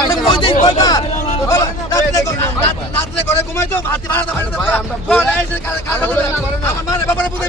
আমরা কই দিই কয়বার রাত্রে করে ঘুমাই তো হাতি কোন এসে কাজ কাজ আমার মারে বাবারে বুঝে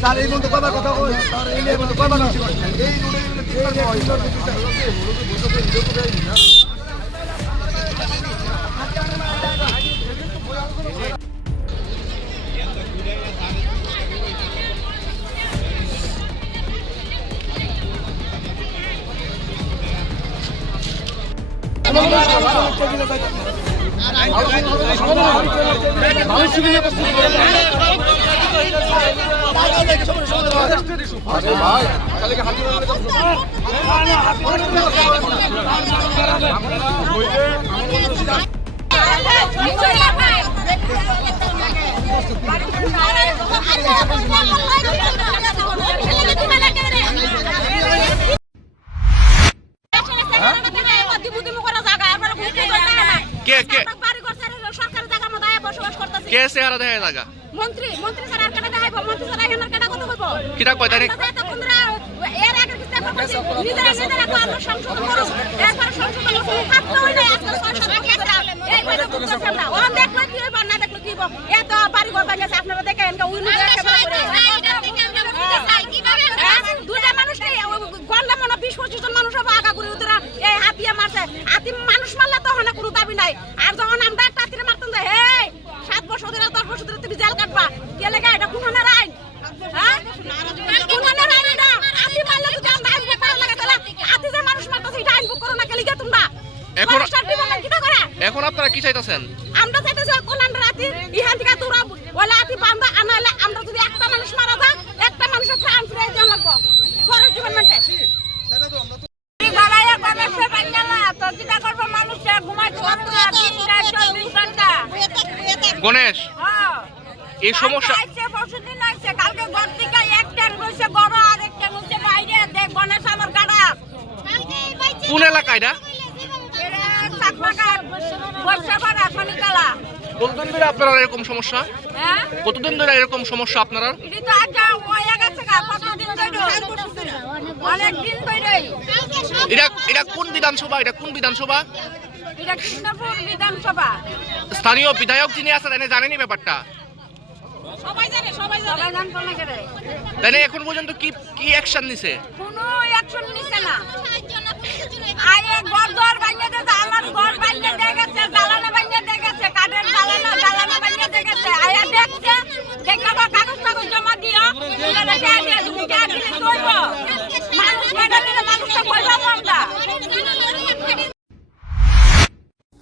স্যার এই মতো কবার কথা কই স্যার এই ভাই কে কে? সরকারি জায়গার মধ্যে আয়া বসবাস করতেছে। কে চেহারা দেখা জায়গা? মন্ত্রী মন্ত্রী স্যার আর কেন দেখাইবো? মন্ত্রী স্যার এখানে কেন কথা কইবো কিটা কয় তাই তো কোনরা এর আগে কিস্তি করতেছি নিজেরা নিজেরা কো আমরা সংশোধন করব এরপর সংশোধন করব হাত হই আজকে ছয় সাত বছর এই কইতে করতেছি আমরা? ও দেখলে কি হইব না দেখলে কি হইব? এত বাড়ি ঘর আপনারা দেখেন একেবারে দুইটা মানুষ গন্ডা মনে বিশ পঁচিশ জন মানুষ হবে আগা ঘুরে উতরা এই হাতিয়া মারছে। হাতি মানুষ মারলে তখন কোনো দাবি নাই। আর যখন আমরা একটা হাতিরে মারতাম যে হে সাত বছর ধরে দশ বছর ধরে তুমি জেল কাটবা। কে লেগে এটা কোনখানের আইন? হ্যাঁ? কোনখানের আইন এটা? হাতি মারলে যদি আমরা আইন বুক লাগে তাহলে হাতি যে মানুষ মারতেছে এটা আইন করো না কে লিগে তোমরা? এখন- এখন আপনারা কি চাইতেছেন? আমরা চাইতেছি কোন রাতি ইহান থেকে তোরা ওলা হাতি বান্ধা আনালে আমরা যদি একটা মানুষ মারা যায় একটা মানুষের প্রাণ ফিরে দিতে লাগবো। ফরেস্ট ডিপার্টমেন্টে গলায় গণেশে বাঙ্গালা তো কিটা না চব্বিশ ঘণ্টা গণেশ হ্যাঁ এই সমস্যা পরশুদিন আইছে কালকে ঘর থেকে এক ট্যাঙ্ক বড় আর এক ট্যাঙ্ক বাইরে দেখ গণেশ আমার গাড়া কোন এলাকা এটা এটা চাকমাকা বর্ষাপাড়া শনিকালা কতদিন ধরে আপনারা এরকম সমস্যা? হ্যাঁ? কতদিন ধরে এরকম সমস্যা আপনারা? এটি তো আজ গেছে গা কতদিন ধরে অনেক দিন ধরে এটা এটা কোন বিধানসভা? এটা কোন বিধানসভা? এটা কৃষ্ণপুর বিধানসভা। স্থানীয় বিধায়ক যিনি আছেন এনে জানেনি ব্যাপারটা? সবাই জানে সবাই জানে। সবাই এখন পর্যন্ত কি কি অ্যাকশন নিছে? কোনো অ্যাকশন নিছে না। ঘর দর ঘর গেছে গেছে কাঠের গেছে। আয়া দেখছে দেখে আবার কাগজ টাগজ জমা দিও তুলে রেখে দিয়ে তুমি কে দিলে কইব মানুষ মেডা দিলে মানুষটা কইব আমরা